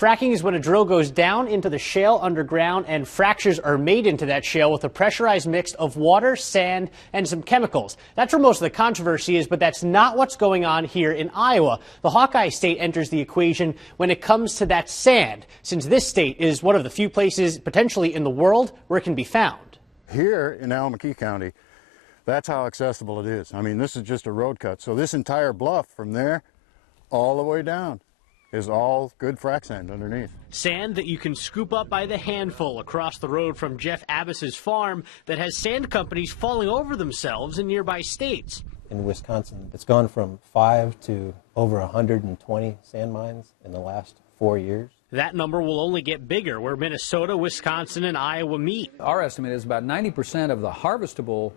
Fracking is when a drill goes down into the shale underground and fractures are made into that shale with a pressurized mix of water, sand, and some chemicals. That's where most of the controversy is, but that's not what's going on here in Iowa. The Hawkeye State enters the equation when it comes to that sand, since this state is one of the few places potentially in the world where it can be found. Here in ALLAMAKEE County, that's how accessible it is. I mean, this is just a road cut. So this entire bluff from there all the way down is all good frac sand underneath. Sand that you can scoop up by the handful across the road from Jeff Abbas's farm that has sand companies falling over themselves in nearby states. In Wisconsin, it's gone from 5 to over 120 sand mines in the last 4 years. That number will only get bigger where Minnesota, Wisconsin, and Iowa meet. Our estimate is about 90% of the harvestable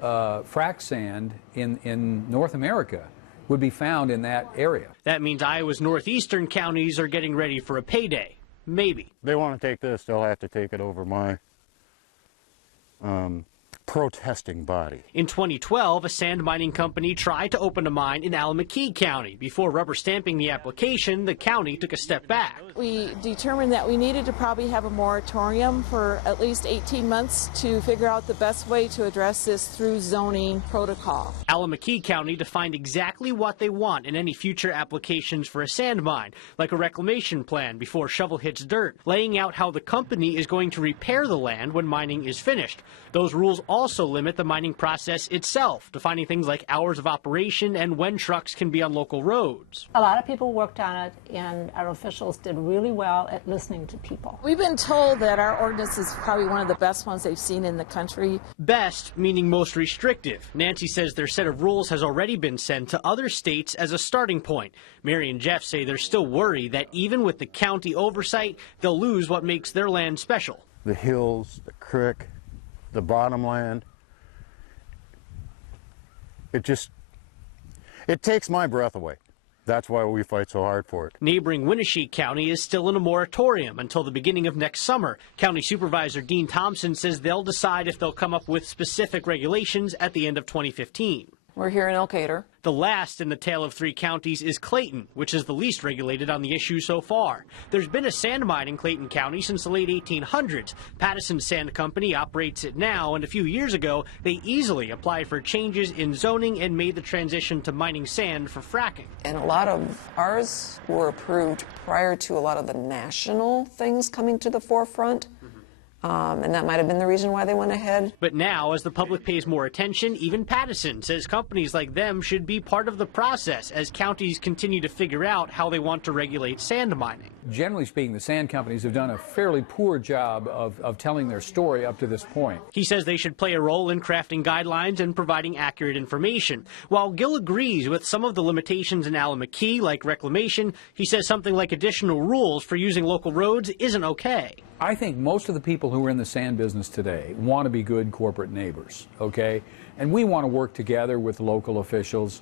frac sand in North America would be found in that area. That means Iowa's northeastern counties are getting ready for a payday. Maybe. They want to take this, they'll have to take it over my protesting body. In 2012, a sand mining company tried to open a mine in ALLAMAKEE County. Before rubber stamping the application, the county took a step back. We determined that we needed to probably have a moratorium for at least 18 months to figure out the best way to address this through zoning protocol. ALLAMAKEE County defined exactly what they want in any future applications for a sand mine, like a reclamation plan before shovel hits dirt, laying out how the company is going to repair the land when mining is finished. Those rules also limit the mining process itself, defining things like hours of operation and when trucks can be on local roads. A lot of people worked on it, and our officials did really well at listening to people. We've been told that our ordinance is probably one of the best ones they've seen in the country. Best, meaning most restrictive. Nancy says their set of rules has already been sent to other states as a starting point. Mary and Jeff say they're still worried that even with the county oversight, they'll lose what makes their land special. The hills, the creek, the bottomland, it takes my breath away. That's why we fight so hard for it. Neighboring Winneshiek County is still in a moratorium until the beginning of next summer. County Supervisor Dean Thompson says they'll decide if they'll come up with specific regulations at the end of 2015. We're here in Elkader. The last in the tale of three counties is Clayton, which is the least regulated on the issue so far. There's been a sand mine in Clayton County since the late 1800s. Pattison Sand Company operates it now, and a few years ago, they easily applied for changes in zoning and made the transition to mining sand for fracking. And a lot of ours were approved prior to a lot of the national things coming to the forefront. And that might have been the reason why they went ahead. But now, as the public pays more attention, even Pattison says companies like them should be part of the process as counties continue to figure out how they want to regulate sand mining. Generally speaking, the sand companies have done a fairly poor job of telling their story up to this point. He says they should play a role in crafting guidelines and providing accurate information. While Gill agrees with some of the limitations in ALLAMAKEE, like reclamation, he says something like additional rules for using local roads isn't okay. I think most of the people who are in the sand business today want to be good corporate neighbors, okay? And we want to work together with local officials.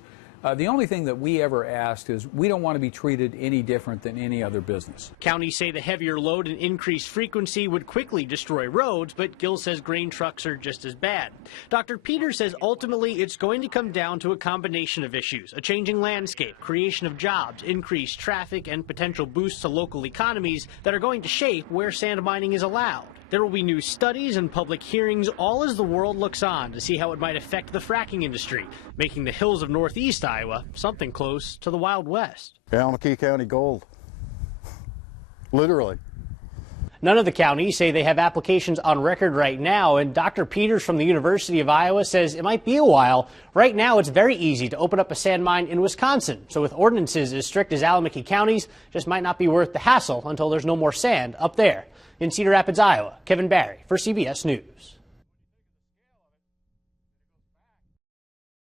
The only thing that we ever asked is we don't want to be treated any different than any other business. Counties say the heavier load and increased frequency would quickly destroy roads, but Gill says grain trucks are just as bad. Dr. Peters says ultimately it's going to come down to a combination of issues: a changing landscape, creation of jobs, increased traffic, and potential boosts to local economies that are going to shape where sand mining is allowed. There will be new studies and public hearings, all as the world looks on to see how it might affect the fracking industry, making the hills of northeast Iowa something close to the Wild West. ALLAMAKEE County gold. Literally. None of the counties say they have applications on record right now, and Dr. Peters from the University of Iowa says it might be a while. Right now, it's very easy to open up a sand mine in Wisconsin, so with ordinances as strict as ALLAMAKEE County's, just might not be worth the hassle until there's no more sand up there. In Cedar Rapids, Iowa, Kevin Barry for CBS News.